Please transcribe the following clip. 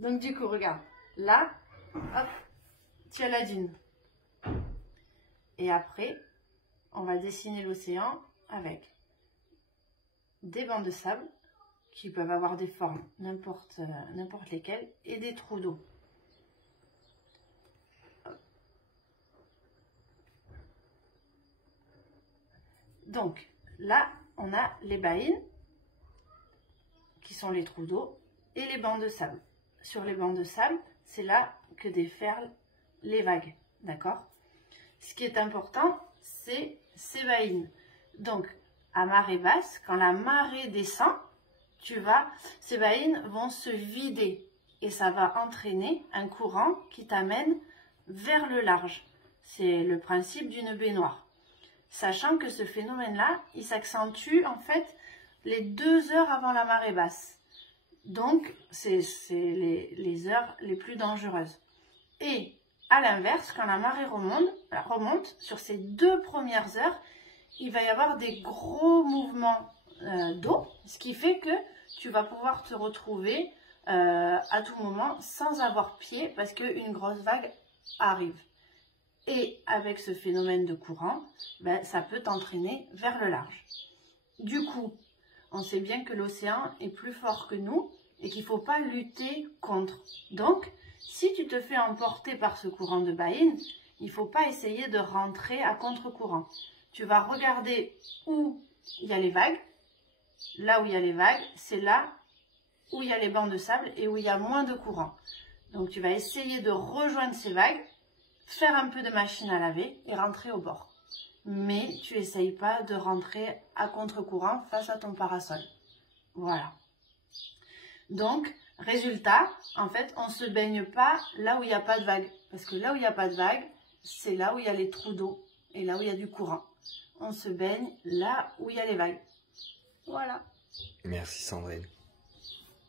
Donc du coup, regarde, là, hop, tu as la dune. Et après, on va dessiner l'océan avec des bancs de sable qui peuvent avoir des formes, n'importe lesquelles, et des trous d'eau. Donc là, on a les baïnes, qui sont les trous d'eau, et les bancs de sable. Sur les bancs de sable, c'est là que déferlent les vagues, d'accord? Ce qui est important, c'est ces baïnes. Donc, à marée basse, quand la marée descend, ces baïnes vont se vider et ça va entraîner un courant qui t'amène vers le large. C'est le principe d'une baignoire. Sachant que ce phénomène-là, il s'accentue en fait les 2 heures avant la marée basse. Donc, c'est les heures les plus dangereuses. Et à l'inverse, quand la marée remonte, sur ces 2 premières heures, il va y avoir des gros mouvements d'eau, ce qui fait que tu vas pouvoir te retrouver à tout moment sans avoir pied parce qu'une grosse vague arrive. Et avec ce phénomène de courant, ben, ça peut t'entraîner vers le large. Du coup, on sait bien que l'océan est plus fort que nous et qu'il ne faut pas lutter contre. Donc, si tu te fais emporter par ce courant de baïne, il ne faut pas essayer de rentrer à contre-courant. Tu vas regarder où il y a les vagues. Là où il y a les vagues, c'est là où il y a les bancs de sable et où il y a moins de courant. Donc, tu vas essayer de rejoindre ces vagues, faire un peu de machine à laver et rentrer au bord. Mais tu n'essayes pas de rentrer à contre-courant face à ton parasol. Voilà. Donc, résultat, en fait, on ne se baigne pas là où il n'y a pas de vague. Parce que là où il n'y a pas de vague, c'est là où il y a les trous d'eau et là où il y a du courant. On se baigne là où il y a les vagues. Voilà. Merci Sandrine.